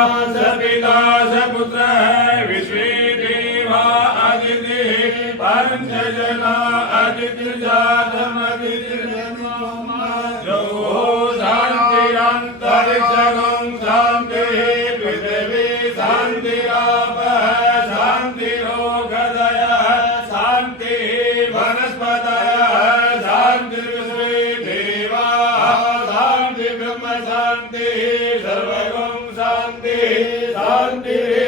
सपिता सपुत्रः विश्वे देवा अदितिः पंचजना अदितिर्जातमदितिर्जन्मो जो शान्तिरन्तरिक्षगं शान्तिः पृथिवी शान्तिरापः शान्तिरोगदयः शान्तिः वनस्पतयः शान्तिर्विश्वे देवाः शान्ति ब्रह्म शान्तिः सर्वगं शान्तिः शान्तिः